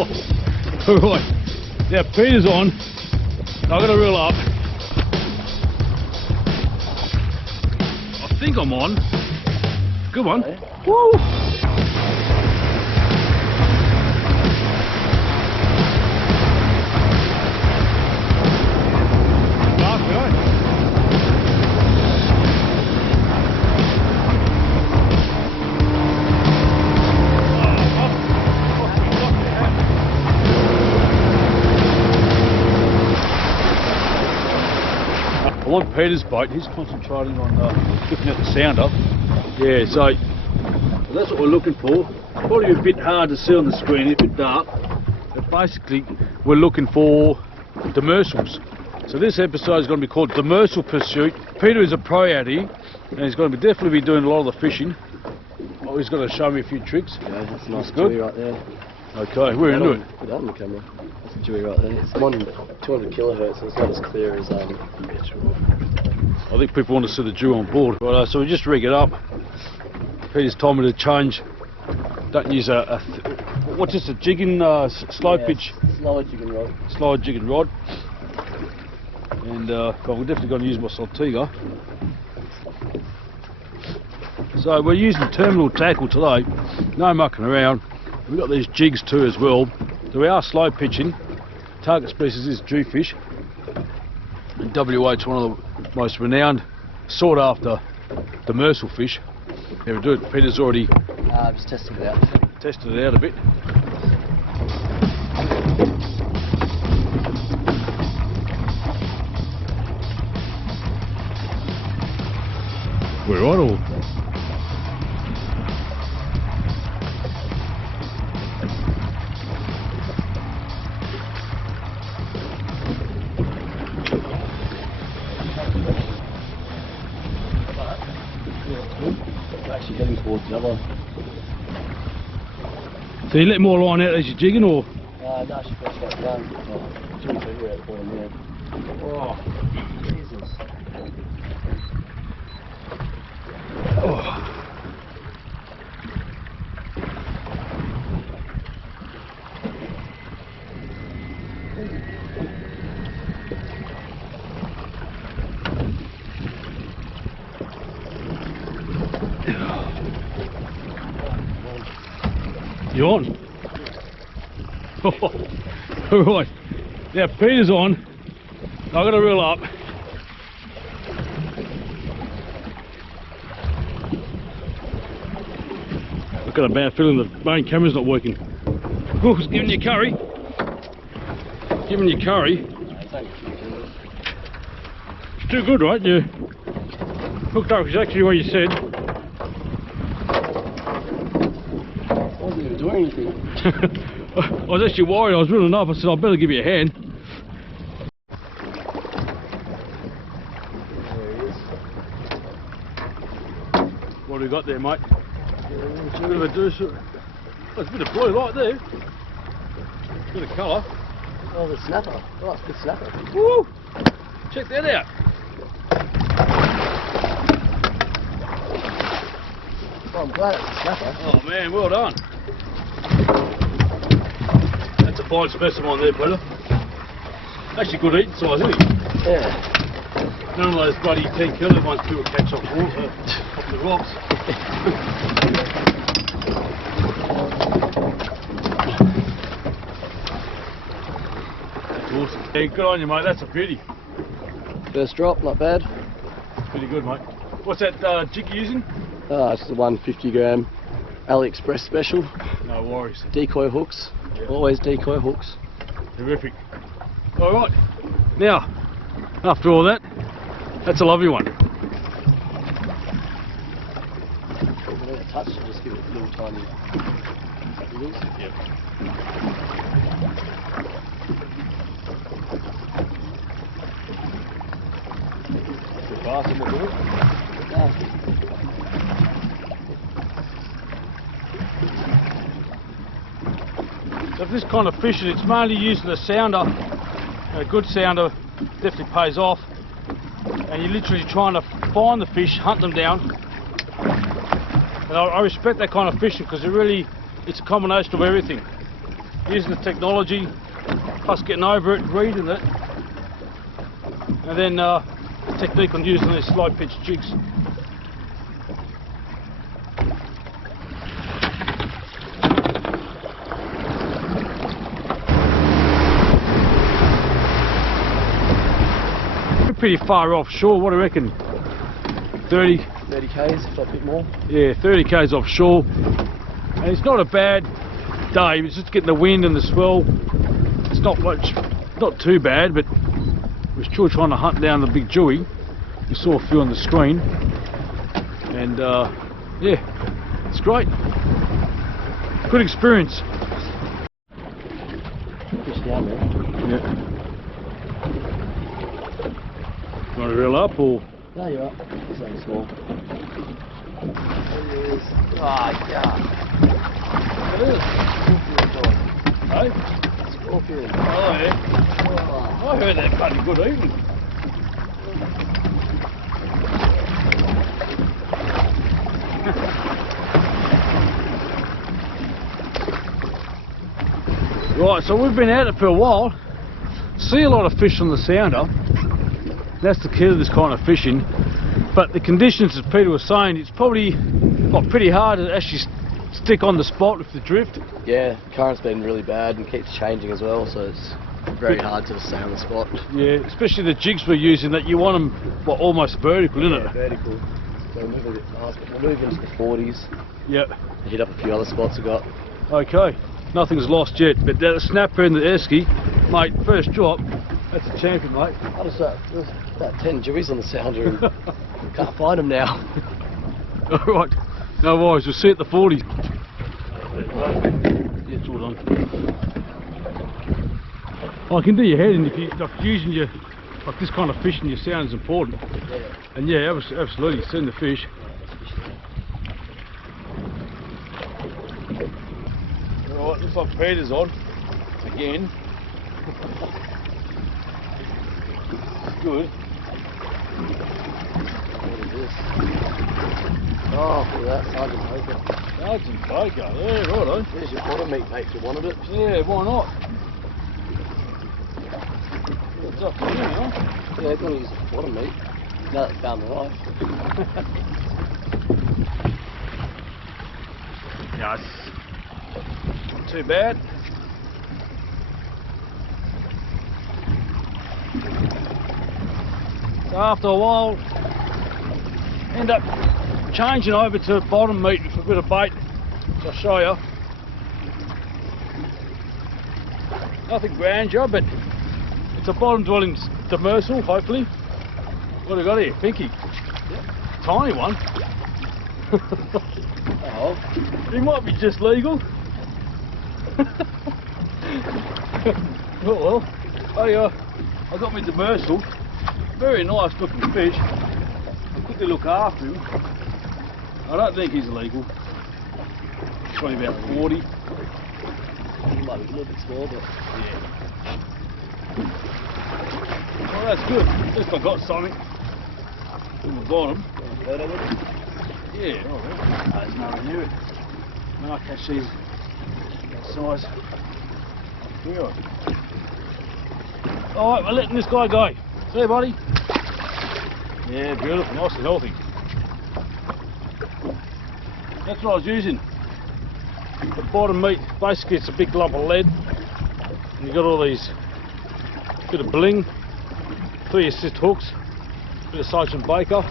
Alright, now Peter's on. I've got to reel up. I think I'm on. Good one. Woo! I'm on Peter's boat. He's concentrating on looking at the sounder. Yeah, so that's what we're looking for. Probably a bit hard to see on the screen, a bit dark. But basically, we're looking for demersals. So this episode is going to be called Demersal Pursuit. Peter is a pro out here, and he's going to definitely be doing a lot of the fishing. Oh, he's going to show me a few tricks. Yeah, that's a nice good Dewey right there. Okay, we're into it. Put that on the camera. That's a Dewey right there. It's on 200 kilohertz, so it's not as clear as petrol. I think people want to see the dew on board. Right, so we just rig it up. Peter's told me to change. Don't use what's this? A jigging slow pitch. Slow jigging rod. Slow jigging rod. And but we're definitely going to use my Saltiga. So we're using terminal tackle today. No mucking around. We've got these jigs too as well. So we are slow pitching. Target species is Duhfish. And W.A, it's one of the most renowned, sought after demersal fish. Yeah, we do it. Peter's already just testing it out. Tested it out a bit. We're on all. Actually heading towards the other. So you let more line out as you're jigging, or? No, she first got done. Two figure out for him there. Oh, Jesus. Oh. You on? Alright, now Peter's on. I've got to reel up. I've got a bad feeling the main camera's not working. Oh, it's giving you curry. Giving you curry. It's too good, right? You hooked up exactly what you said. Do anything. I was actually worried. I was reeling up. I said, I better give you a hand. There he is. What have we got there, mate? A bit of a deuce. Oh, there's a bit of blue light there. Bit of colour. Oh, the snapper. Oh, it's a good snapper. Woo! Check that out. Oh, I'm glad it's a snapper. Oh man, well done. That's a fine specimen there, Peter. Actually good eating size, isn't he? Yeah. None of those bloody 10 kilo ones people catch off the rocks. That's awesome. Yeah, good on you, mate. That's a beauty. First drop, not bad. Pretty good, mate. What's that jig you're using? It's the 150 gram AliExpress special. No worries. Decoy hooks. Yeah. Always decoy hooks. Terrific. All right. Now, after all that, that's a lovely one. A touch to just give it a little tiny wiggles. Yep. Too fast in the door. So for this kind of fishing, it's mainly using a sounder. A good sounder definitely pays off. And you're literally trying to find the fish, hunt them down. And I respect that kind of fishing because it's a combination of everything. using the technology, plus getting over it, reading it, and then technique on using these slow pitch jigs. We're pretty far offshore, what do you reckon? 30 k's, if not a bit more. Yeah, 30 k's offshore, and it's not a bad day. It's just getting the wind and the swell. It's not much, not too bad, but we're still trying to hunt down the big jewie. We saw a few on the screen, and yeah, it's great. Good experience. Fish down there. Yeah. You want to reel up or? No, you're up. It's only small. There he is. Ah, yeah. It is. Hey? Scorpion. Oh yeah. Oh. I heard that bloody good evening. Right, so we've been at it for a while. See a lot of fish on the sounder. That's the key to this kind of fishing. But the conditions, as Peter was saying, it's probably pretty hard to actually stick on the spot with the drift. Yeah, the current's been really bad and keeps changing as well, so it's very hard to stay on the spot. Yeah, especially the jigs we're using, that you want them almost vertical, isn't it? Vertical. So we're moving a bit fast, but we're moving into the 40s. Yeah. Hit up a few other spots I got. Okay, nothing's lost yet, but that snapper in the esky, mate, first drop, that's a champion, mate. I just there's about 10 jewies on the sounder and can't find them now. Alright, no worries, we'll see you at the 40. Yeah, it's all done. I can do your head, and if you like using your this kind of fishing, your sound is important. Yeah. And yeah, absolutely, send the fish. Alright, looks like Peter's on again. Good. What is this? Oh, look at that, Sergeant Poker. Sergeant Poker, yeah, righto. There's your bottom meat, mate, if you wanted it. Yeah, why not? It's up to you, huh? Yeah, I'm going to use the bottom meat. Now that it's found the knife. Yeah, it's not too bad. So after a while, end up changing over to bottom meat with a bit of bait, which I'll show you. Nothing grandeur, but it's a bottom dwelling demersal, hopefully. What have we got here? Pinky. Yep. Tiny one. Oh. He might be just legal. Oh well. I got my demersal. Very nice looking fish. I'll quickly look after him. I don't think he's illegal. Probably about 40. He might be a little bit small, but Yeah. Well, that's good. At least I got something. On the bottom. photo with it. Yeah, alright. There's nowhere near it. When I catch these that size, I'll feel it. Alright, we're letting this guy go. See you, buddy. Yeah, beautiful, nice and healthy. That's what I was using. The bottom meat, basically it's a big lump of lead. And you got all these bit of bling, 3 assist hooks, bit of Sergeant Baker.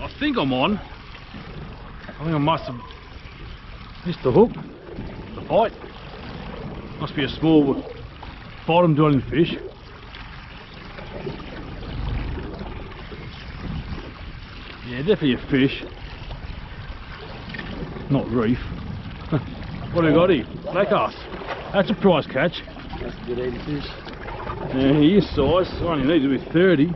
I think I'm on. I think I must have missed the hook, the bite. Must be a small bottom dwelling fish. Yeah, definitely a fish. Not reef. What have we got here? Black ass. That's a prize catch. That's a good eating fish. Yeah, he is size. Only needs to be 30.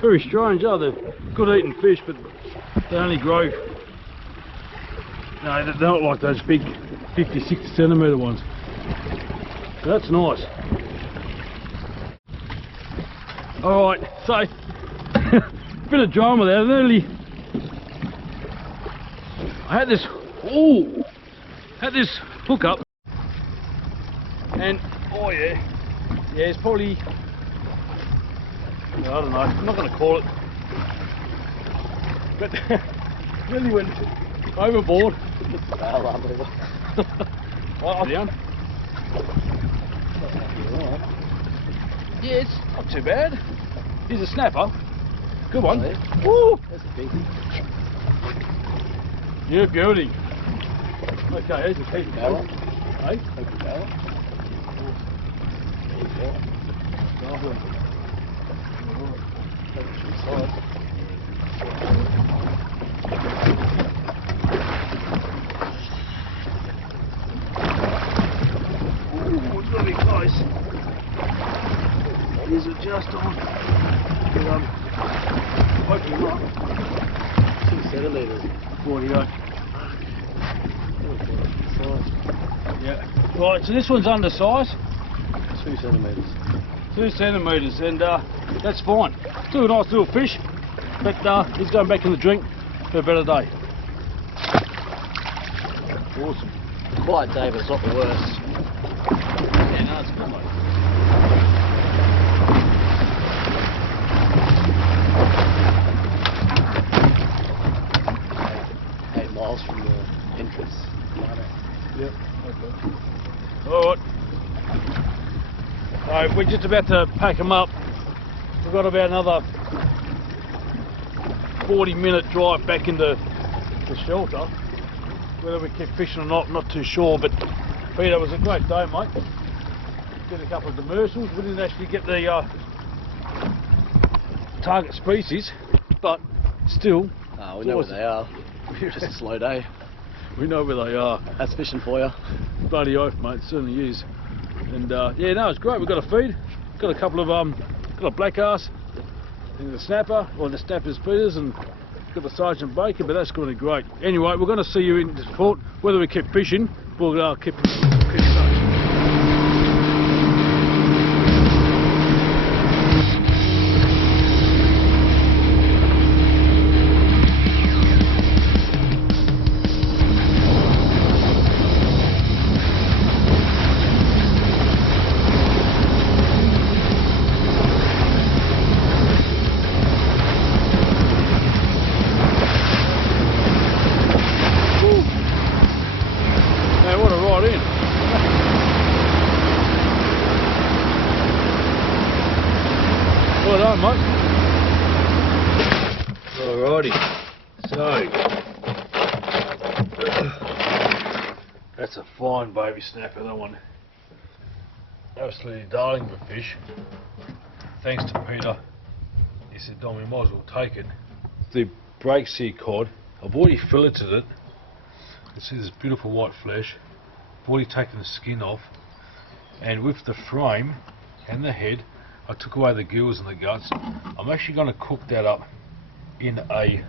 Very strange, are they? Good eating fish, but they only grow. No, they're not like those big 50, 60 centimetre ones. So that's nice. Alright, so bit of drama there. I had this hook up, and oh yeah, it's probably, I don't know, I'm not going to call it, but really went overboard. Right, down. Yeah, it's not too bad. Here's a snapper. Good one. Woo! That's a biggie. Yeah, beauty. Okay, here's a keep Bella. Hey? Thank you, Bella. Ooh, it's gonna be close. These are just on. Hopefully not. 2 centimetres. 48. Yeah. Right, so this one's undersized. 2 centimetres. 2 centimetres, and that's fine. Still a nice little fish, but he's going back in the drink for a better day. Awesome. Quiet day, but it's not the worst. Yeah, no, it's good, mate. 8 miles from the entrance. Yep, okay. Alright. Alright, we're just about to pack them up. We've got about another 40-minute drive back into the shelter. Whether we keep fishing or not, I'm not too sure, but Peter, it was a great day, mate. Did a couple of demersals. We didn't actually get the target species, but still. Oh, we know where they are. Just a slow day. We know where they are. That's fishing for you. Bloody oath, mate, it certainly is. And yeah, no, it's great. We've got a feed. Got a couple of got a black ass and the snapper, or the snapper's feeders, and got the Sergeant Bacon, but that's going to be great. Anyway, we're going to see you in this port. Whether we keep fishing, we'll keep touch. Well done, mate. Alrighty, so that's a fine baby snapper, that one. Absolutely darling of a fish. Thanks to Peter. He said, Dom, we might as well take it. The break sea cod, I've already filleted it. You see this beautiful white flesh. I've already taken the skin off, and with the frame and the head, I took away the gills and the guts. I'm actually going to cook that up in a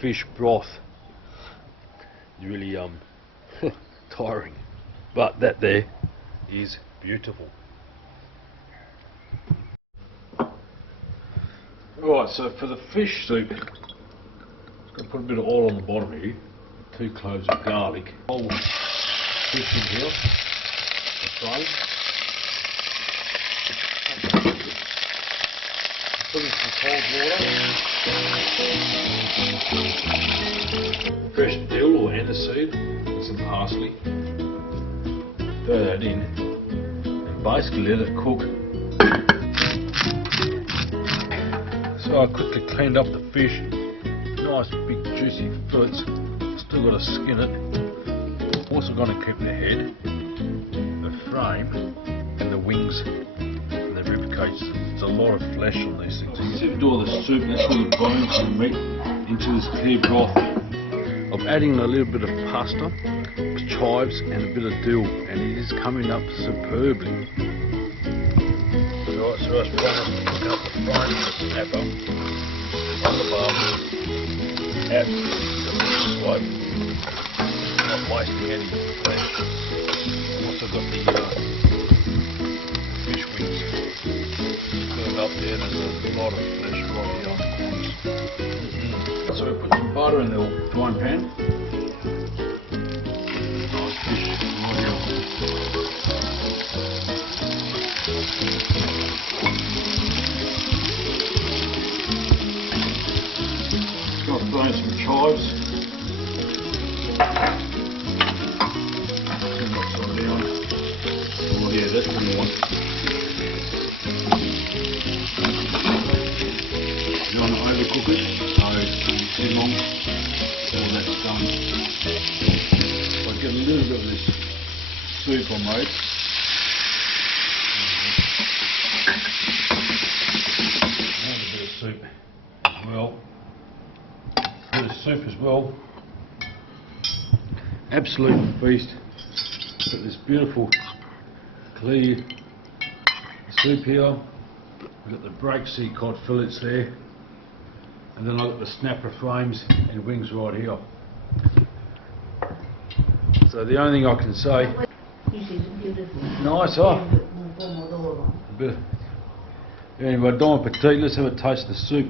fish broth. It's really tiring, but that there is beautiful. Right, so for the fish soup, I'm going to put a bit of oil on the bottom here, 2 cloves of garlic, whole fish in here, the frame. Put in some cold water, fresh dill or aniseed and some parsley. Throw that in and basically let it cook. So I quickly cleaned up the fish, nice big juicy fillets, still got to skin it. Also going to keep the head, the frame and the wings. There's a lot of flesh on these things. You sieved all the soup, that's all the bones and meat into this clear broth. I'm adding a little bit of pasta, chives and a bit of dill, and it is coming up superbly. Right, so as promised, pick up the frame of the snapper on the barbie. Absolutely delicious, like. not wasting any flesh. I've also got the fish wings. Got it up there, there's a lot of flesh right here on the corners. So we put some butter in the frying pan. Nice fish right here. Got throwing some chives. Oh yeah, that's what you want. You don't want to overcook it, so it's going to be too long. All that's done. So I get a little bit of this soup I made. And a bit of soup as well. A bit of soup as well. Absolute feast. Got this beautiful clear soup here. We've got the break sea cod fillets there, and then I've got the snapper frames and wings right here. So the only thing I can say, nice, huh? A bit. Anyway, Don Appetit, let's have a taste of the soup.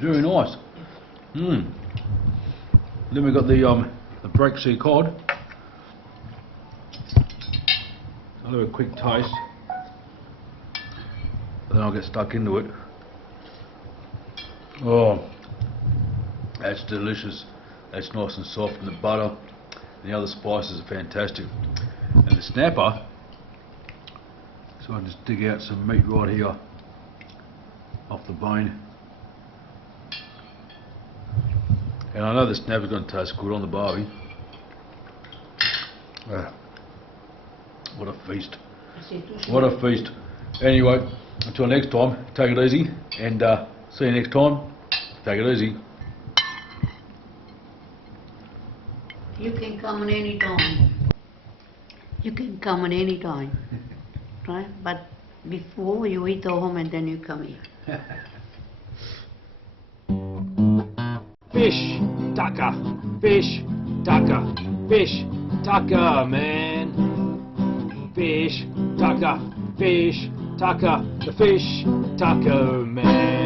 Very nice. Then we've got the break sea cod. I'll have a quick taste, then I'll get stuck into it. Oh, that's delicious. That's nice and soft, and the butter and the other spices are fantastic. And the snapper, so I just dig out some meat right here off the bone. And I know the snapper's going to taste good on the barbie. What a feast. What a feast. Anyway, until next time, take it easy, and see you next time. Take it easy. You can come at any time. You can come at any time. Right? But before you eat at home and then you come here. Fish, tucker, fish, tucker, fish, tucker, man. Fish, tucker, the fish, tucker, man.